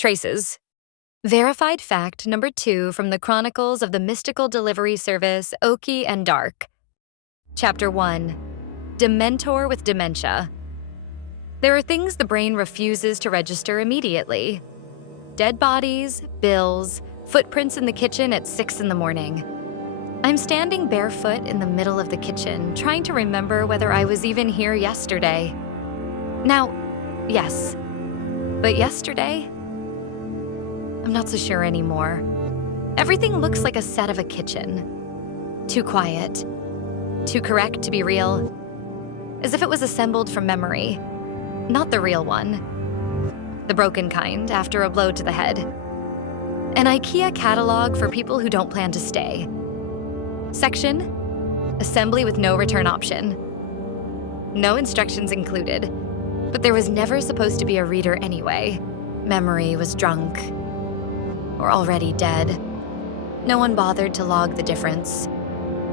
Traces. Verified fact number 2 from the Chronicles of the Mystical Delivery Service Oki and Dark. Chapter 1. Dementor with Dementia. There are things the brain refuses to register immediately. Dead bodies, bills, footprints in the kitchen at 6 in the morning. I'm standing barefoot in the middle of the kitchen, trying to remember whether I was even here yesterday. Now, yes, but yesterday? I'm not so sure anymore. Everything looks like a set of a kitchen. Too quiet. Too correct to be real. As if it was assembled from memory. Not the real one. The broken kind, after a blow to the head. An IKEA catalog for people who don't plan to stay. Section: assembly with no return option. No instructions included, but there was never supposed to be a reader anyway. Memory was drunk. Or already dead. No one bothered to log the difference.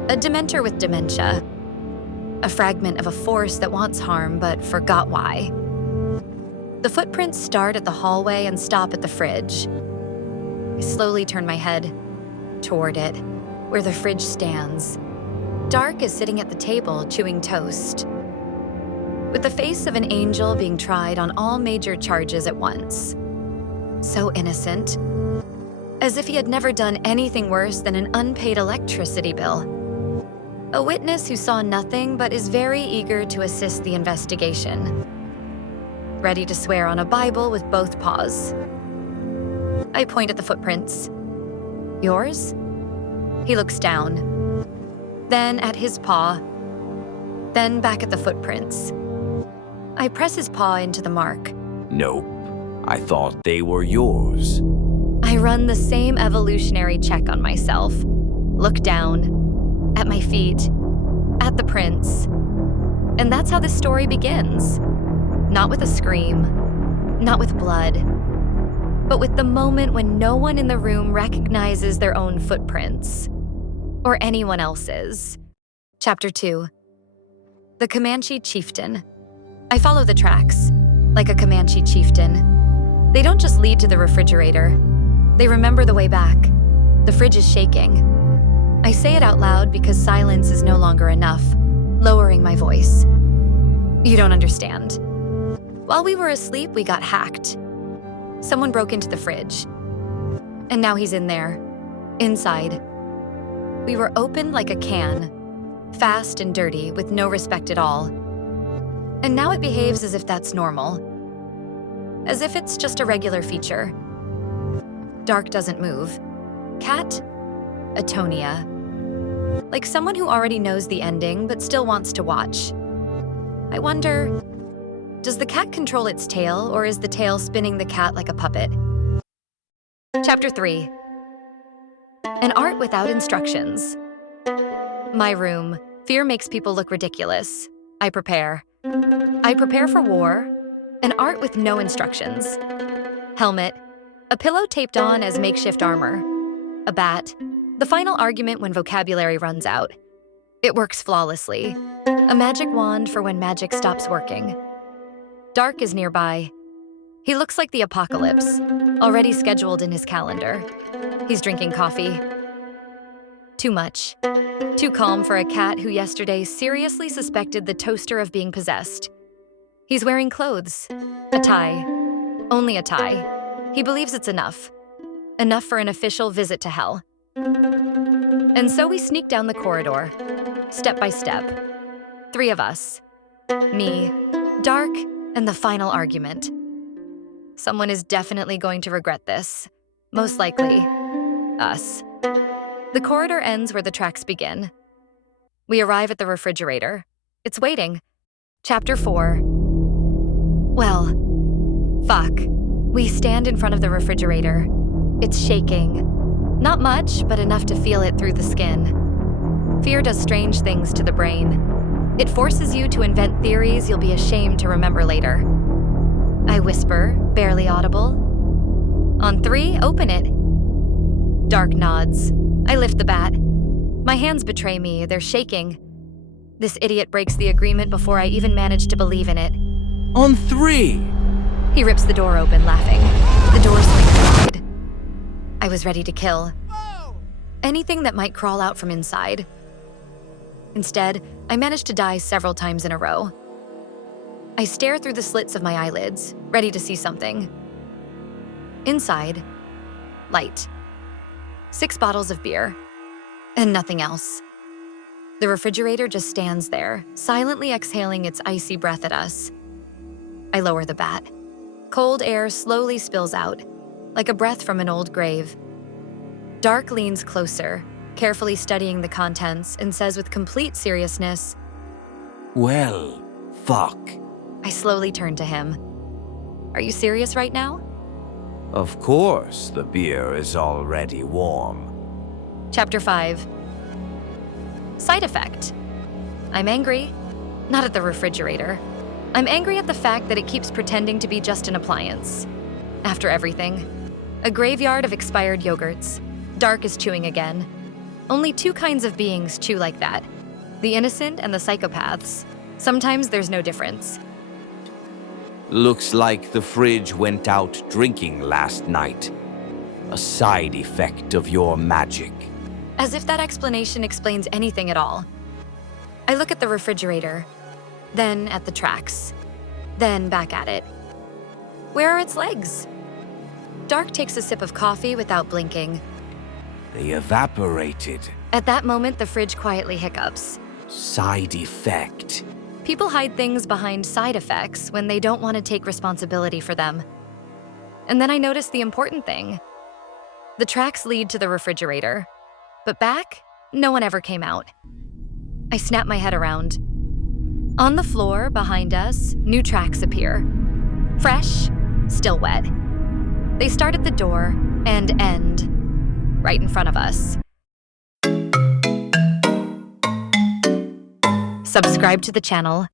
A Dementor with dementia. A fragment of a force that wants harm but forgot why. The footprints start at the hallway and stop at the fridge. I slowly turn my head toward it, where the fridge stands. Dark is sitting at the table chewing toast, with the face of an angel being tried on all major charges at once. So innocent, as if he had never done anything worse than an unpaid electricity bill. A witness who saw nothing but is very eager to assist the investigation. Ready to swear on a Bible with both paws. I point at the footprints. Yours? He looks down, then at his paw, then back at the footprints. I press his paw into the mark. Nope, I thought they were yours. I run the same evolutionary check on myself. Look down, at my feet, at the prints. And that's how this story begins. Not with a scream, not with blood, but with the moment when no one in the room recognizes their own footprints. Or anyone else's. Chapter 2. The Comanche Chieftain. I follow the tracks, like a Comanche chieftain. They don't just lead to the refrigerator. They remember the way back. The fridge is shaking. I say it out loud because silence is no longer enough, lowering my voice. You don't understand. While we were asleep, we got hacked. Someone broke into the fridge. And now he's in there, inside. We were opened like a can, fast and dirty, with no respect at all. And now it behaves as if that's normal. As if it's just a regular feature. Dark doesn't move. Cat? Atonia. Like someone who already knows the ending but still wants to watch. I wonder, does the cat control its tail, or is the tail spinning the cat like a puppet? Chapter 3. An art without instructions. My room. Fear makes people look ridiculous. I prepare. I prepare for war. An art with no instructions. Helmet. A pillow taped on as makeshift armor. A bat. The final argument when vocabulary runs out. It works flawlessly. A magic wand for when magic stops working. Dark is nearby. He looks like the apocalypse, already scheduled in his calendar. He's drinking coffee. Too much. Too calm for a cat who yesterday seriously suspected the toaster of being possessed. He's wearing clothes. A tie. Only a tie. He believes it's enough. Enough for an official visit to hell. And so we sneak down the corridor, step by step. 3 of us. Me, Dark, and the final argument. Someone is definitely going to regret this. Most likely, us. The corridor ends where the tracks begin. We arrive at the refrigerator. It's waiting. Chapter 4. Well, fuck. We stand in front of the refrigerator. It's shaking. Not much, but enough to feel it through the skin. Fear does strange things to the brain. It forces you to invent theories you'll be ashamed to remember later. I whisper, barely audible. On 3, open it. Dark nods. I lift the bat. My hands betray me, they're shaking. This idiot breaks the agreement before I even manage to believe in it. On 3! He rips the door open, laughing. The door swings I was ready to kill anything that might crawl out from inside. Instead, I managed to die several times in a row. I stare through the slits of my eyelids, ready to see something. Inside, light. 6 bottles of beer, and nothing else. The refrigerator just stands there, silently exhaling its icy breath at us. I lower the bat. Cold air slowly spills out, like a breath from an old grave. Dark leans closer, carefully studying the contents, and says with complete seriousness, Well, fuck. I slowly turn to him. Are you serious right now? Of course, the beer is already warm. Chapter 5. Side effect. I'm angry, not at the refrigerator. I'm angry at the fact that it keeps pretending to be just an appliance. After everything, a graveyard of expired yogurts. Dark is chewing again. Only 2 kinds of beings chew like that, the innocent and the psychopaths. Sometimes there's no difference. Looks like the fridge went out drinking last night. A side effect of your magic. As if that explanation explains anything at all. I look at the refrigerator, then at the tracks, then back at it. Where are its legs? Dark takes a sip of coffee without blinking. They evaporated. At that moment, the fridge quietly hiccups. Side effect. People hide things behind side effects when they don't want to take responsibility for them. And then I notice the important thing. The tracks lead to the refrigerator, but back, no one ever came out. I snap my head around. On the floor behind us, new tracks appear. Fresh, still wet. They start at the door and end right in front of us. Subscribe to the channel